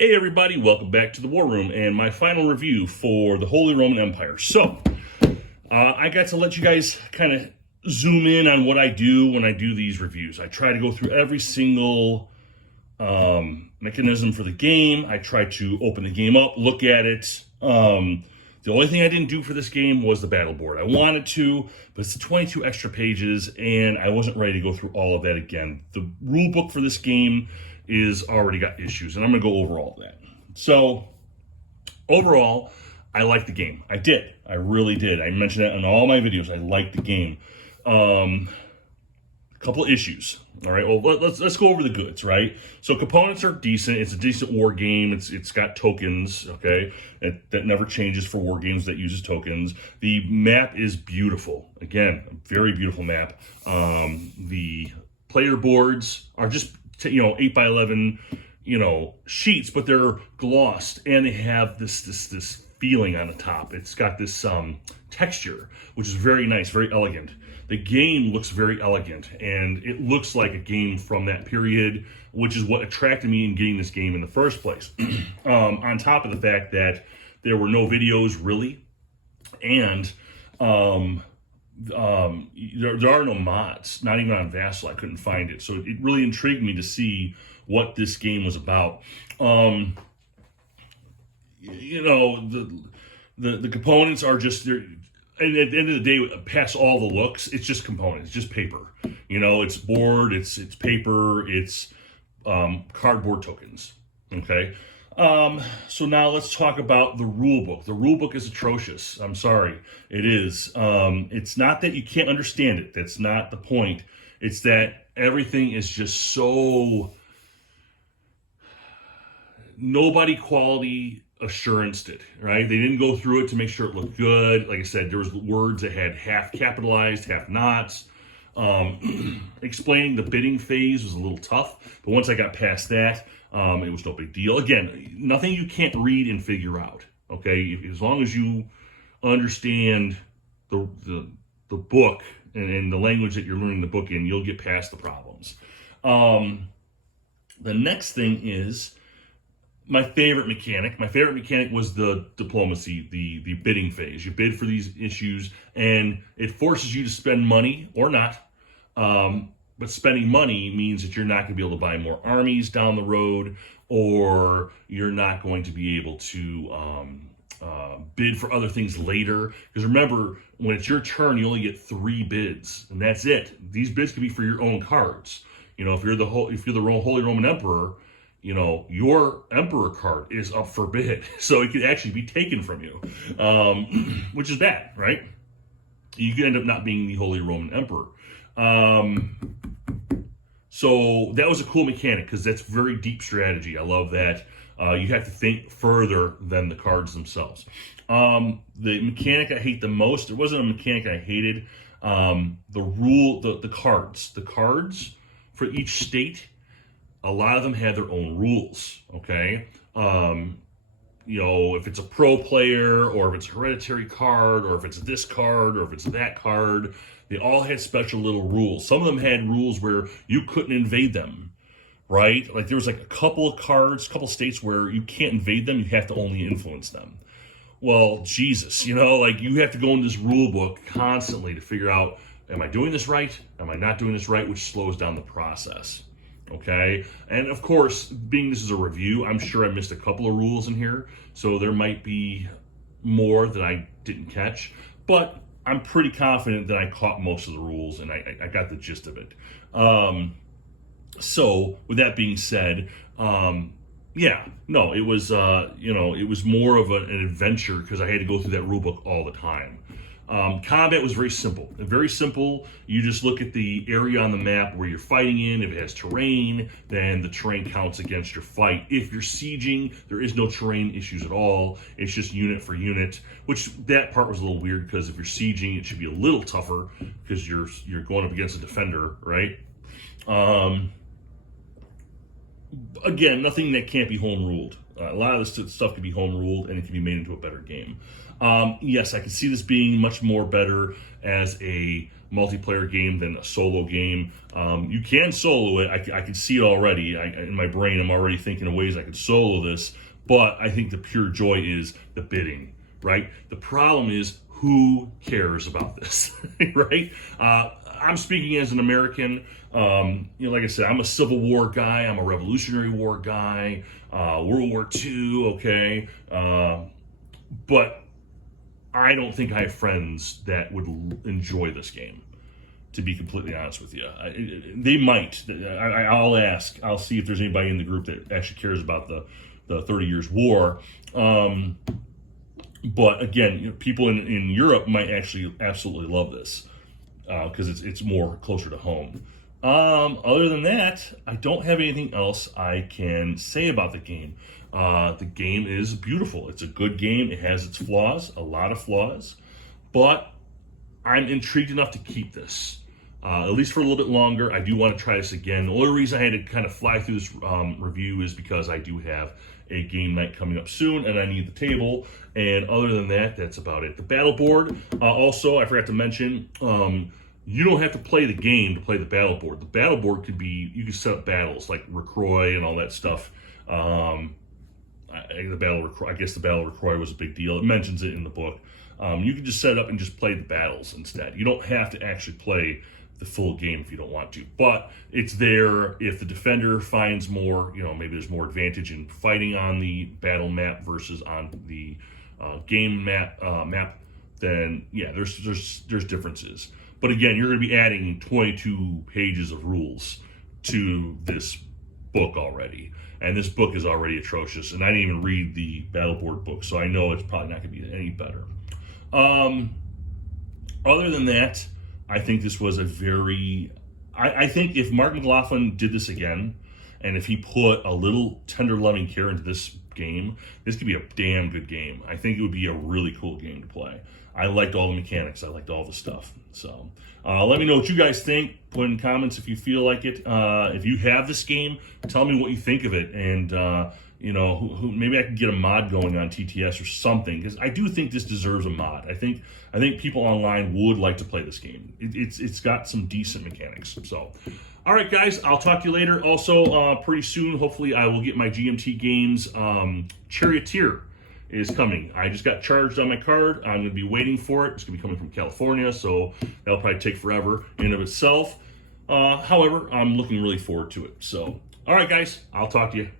Hey everybody, welcome back to the War Room and my final review for the Holy Roman Empire. So, I got to let you guys kind of zoom in on what I do when I do these reviews. I try to go through every single mechanism for the game. I try to open the game up, look at it. The only thing I didn't do for this game was the battle board. I wanted to, but it's 22 extra pages, and I wasn't ready to go through all of that again. The rule book for this game is already got issues, and I'm going to go over all of that. So, overall, I liked the game. I did. I really did. I mentioned that in all my videos. I liked the game. A couple of issues. All right. Well, let's go over the goods. Right. So components are decent. It's a decent war game. It's got tokens. Okay. That never changes for war games that uses tokens. The map is beautiful. Again, a very beautiful map. The player boards are just 8x11 sheets, but they're glossed and they have this feeling on the top. It's got this texture, which is very nice, very elegant. The game looks very elegant, and it looks like a game from that period, which is what attracted me in getting this game in the first place. On top of the fact that there were no videos, really, and there are no mods, not even on Vassal. I couldn't find it. So it really intrigued me to see what this game was about. The components are just there. And at the end of the day, past all the looks, it's just components, it's just paper. It's board, it's paper, it's cardboard tokens. Okay. So now let's talk about the rule book. The rule book is atrocious. I'm sorry. It is. It's not that you can't understand it. That's not the point. It's that everything is just so nobody quality assurance it, right? They didn't go through it to make sure it looked good. Like I said, there was words that had half capitalized, half nots. Explaining the bidding phase was a little tough, but once I got past that, it was no big deal. Again, nothing you can't read and figure out. Okay, as long as you understand the book and the language that you're learning the book in, you'll get past the problems. The next thing is my favorite mechanic. My favorite mechanic was the diplomacy, the bidding phase. You bid for these issues, and it forces you to spend money or not. But spending money means that you're not going to be able to buy more armies down the road, or you're not going to be able to bid for other things later. Because remember, when it's your turn, you only get 3 bids, and that's it. These bids can be for your own cards. If you're the Holy Roman Emperor, your Emperor card is up for bid, so it could actually be taken from you, which is bad, right? You could end up not being the Holy Roman Emperor. So that was a cool mechanic because that's very deep strategy. I love that. You have to think further than the cards themselves. The mechanic I hate the most, it wasn't a mechanic I hated. The cards. The cards for each state, a lot of them had their own rules, okay? If it's a pro player, or if it's a hereditary card, or if it's this card, or if it's that card, they all had special little rules. Some of them had rules where you couldn't invade them, right? Like there was like a couple of cards, a couple of states where you can't invade them, you have to only influence them. Well, Jesus, you have to go in this rule book constantly to figure out, am I doing this right? Am I not doing this right? Which slows down the process. Okay, and of course, being this is a review, I'm sure I missed a couple of rules in here, so there might be more that I didn't catch, but I'm pretty confident that I caught most of the rules and I got the gist of it. So with that being said, it was more of an adventure because I had to go through that rule book all the time. Combat was very simple. Very simple. You just look at the area on the map where you're fighting in. If it has terrain, then the terrain counts against your fight. If you're sieging, there is no terrain issues at all. It's just unit for unit, which that part was a little weird because if you're sieging, it should be a little tougher because you're going up against a defender, right? Again, nothing that can't be home ruled. A lot of this stuff can be home ruled, and it can be made into a better game. Yes, I can see this being much more better as a multiplayer game than a solo game. You can solo it. I can see it already. In my brain, I'm already thinking of ways I could solo this, but I think the pure joy is the bidding, right? The problem is, who cares about this, right? I'm speaking as an American. Like I said, I'm a Civil War guy. I'm a Revolutionary War guy. World War II, okay. But I don't think I have friends that would enjoy this game, to be completely honest with you. They might. I'll ask. I'll see if there's anybody in the group that actually cares about the 30 Years' War. But again, people in Europe might actually absolutely love this because it's more closer to home. Other than that, I don't have anything else I can say about the game. The game is beautiful. It's a good game. It has its flaws, a lot of flaws, but I'm intrigued enough to keep this. At least for a little bit longer. I do want to try this again. The only reason I had to kind of fly through this review is because I do have a game night coming up soon, and I need the table. And other than that, that's about it. The battle board, also, I forgot to mention, you don't have to play the game to play the battle board. The battle board could be, you can set up battles like Recroy and all that stuff. I guess the Battle of Recroy was a big deal. It mentions it in the book. You can just set it up and just play the battles instead. You don't have to actually play the full game if you don't want to, but it's there if the defender finds more, maybe there's more advantage in fighting on the battle map versus on the game map, then yeah, there's differences. But again, you're going to be adding 22 pages of rules to this book already, and this book is already atrocious, and I didn't even read the battle board book, so I know it's probably not going to be any better. Other than that, I think this was I think if Mark McLaughlin did this again, and if he put a little tender loving care into this game, this could be a damn good game. I think it would be a really cool game to play. I liked all the mechanics. I liked all the stuff. So let me know what you guys think. Put in comments if you feel like it. If you have this game, tell me what you think of it. And, maybe I can get a mod going on TTS or something, because I do think this deserves a mod. I think people online would like to play this game. It's got some decent mechanics. So, all right, guys, I'll talk to you later. Also, pretty soon, hopefully, I will get my GMT Games Charioteer is coming. I just got charged on my card. I'm going to be waiting for it. It's going to be coming from California, so that'll probably take forever in and of itself. However, I'm looking really forward to it. So, all right, guys, I'll talk to you